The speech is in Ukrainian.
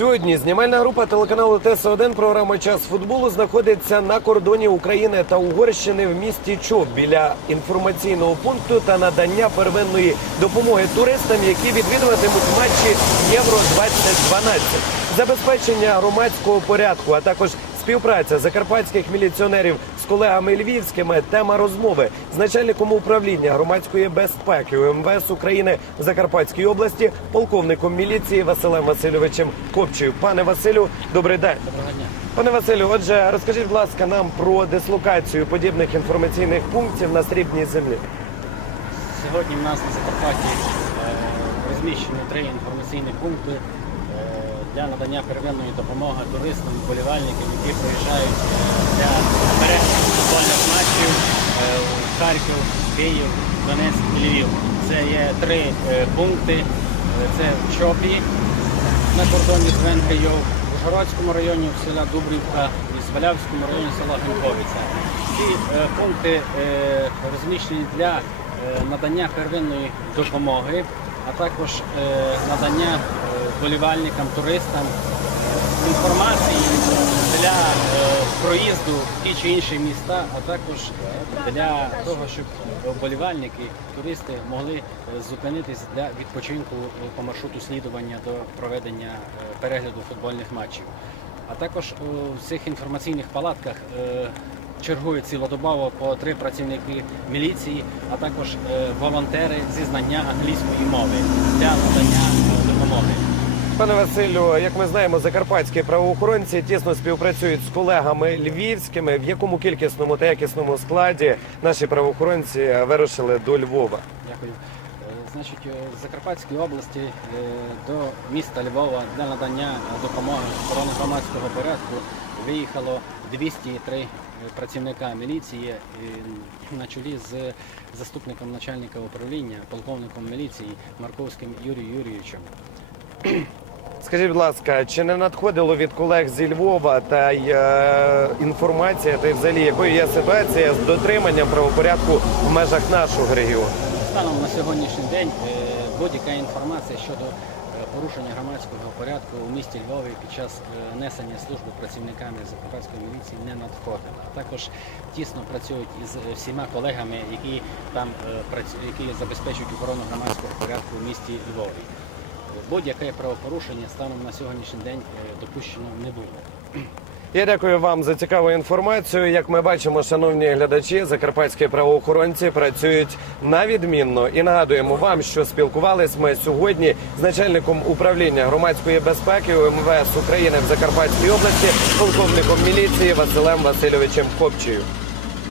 Сьогодні знімальна група телеканалу ТС1 програма Час футболу знаходиться на кордоні України та Угорщини в місті Чоп біля інформаційного пункту та надання первинної допомоги туристам, які відвідуватимуть матчі Євро 2012 забезпечення громадського порядку, а також співпраця закарпатських міліціонерів колегами львівськими. Тема розмови з начальником управління громадської безпеки УМВС України в Закарпатській області, полковником міліції Василем Васильовичем Копчею. Пане Василю, добрий день. Доброго дня. Пане Василю, отже, розкажіть, будь ласка, нам про дислокацію подібних інформаційних пунктів на срібній землі. Сьогодні в нас на Закарпатті е, розміщені три інформаційні пункти для надання первинної допомоги туристам, вболівальникам, які приїжджають е, для перегляду футбольних матчів е, в Харків, Київ, Донецьк і Львів. Це є три е, пункти. Це в Чопі на кордоні з Венкою, в Ужгородському районі села Дубрівка і в Свалявському районі села Генковиця. Ці пункти розміщені для надання первинної допомоги, а також е, надання е, вболівальникам, туристам інформації для е, проїзду в ті чи інші міста, а також для того, щоб вболівальники, туристи могли зупинитись для відпочинку по маршруту слідування до проведення перегляду футбольних матчів. А також в цих інформаційних палатках чергують цілодобово по три працівники міліції, а також е, волонтери зі знання англійської мови для надання е, допомоги. Пане Василю, як ми знаємо, закарпатські правоохоронці тісно співпрацюють з колегами львівськими. В якому кількісному та якісному складі наші правоохоронці вирушили до Львова? Дякую. Е, Значить, е, з Закарпатської області до міста Львова для надання допомоги охорони громадського порядку виїхало 203 працівника міліції е, на чолі з заступником начальника управління, полковником міліції Марковським Юрієм Юрійовичем. Скажіть, будь ласка, чи не надходило від колег зі Львова та й е, інформація, та й взагалі якою є ситуація з дотриманням правопорядку в межах нашого регіону? Станом на сьогоднішній день е, будь-яка інформація щодо порушення громадського порядку у місті Львові під час е, несення служби працівниками Закарпатської міліції не надходило. Також тісно працюють із е, всіма колегами, які там е, які забезпечують охорону громадського порядку у місті Львові. Будь-яке правопорушення станом на сьогоднішній день допущено не було. Я дякую вам за цікаву інформацію. Як ми бачимо, шановні глядачі, закарпатські правоохоронці працюють на відмінно і нагадуємо вам, що спілкувались ми сьогодні з начальником управління громадської безпеки МВС України в Закарпатській області, полковником міліції Василем Васильовичем Копчею.